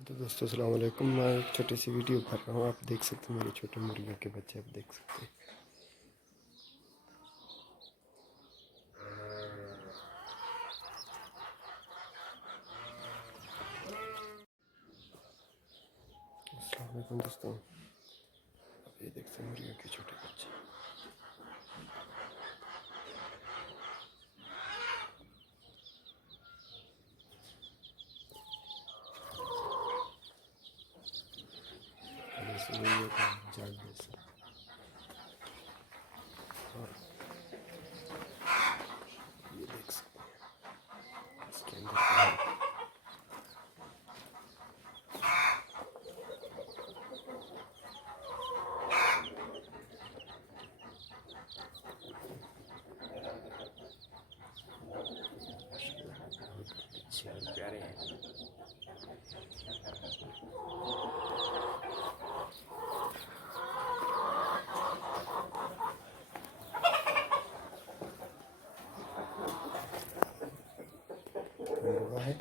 तो दोस्तों अस्सलाम वालेकुम। मैं एक छोटी सी वीडियो कर रहा हूँ। आप देख सकते हैं मेरे छोटे मुर्गियों के बच्चे, आप देख सकते हैं। अस्सलाम वालेकुम दोस्तों, आप ये देख सकते हैं मुर्गियों के छोटे बच्चे। जैसे मुर्गियों का जाल जैसा। और ये देख सकते हैं इसके अंदर क्या है। बहुत अच्छे और प्यारे हैं। मुर्गा है।